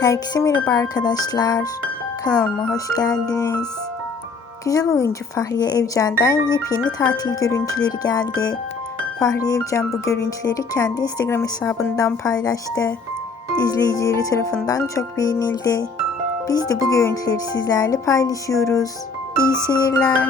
Herkese merhaba arkadaşlar. Kanalıma hoş geldiniz. Güzel oyuncu Fahriye Evcen'den yepyeni tatil görüntüleri geldi. Fahriye Evcen bu görüntüleri kendi Instagram hesabından paylaştı. İzleyicileri tarafından çok beğenildi. Biz de bu görüntüleri sizlerle paylaşıyoruz. İyi seyirler.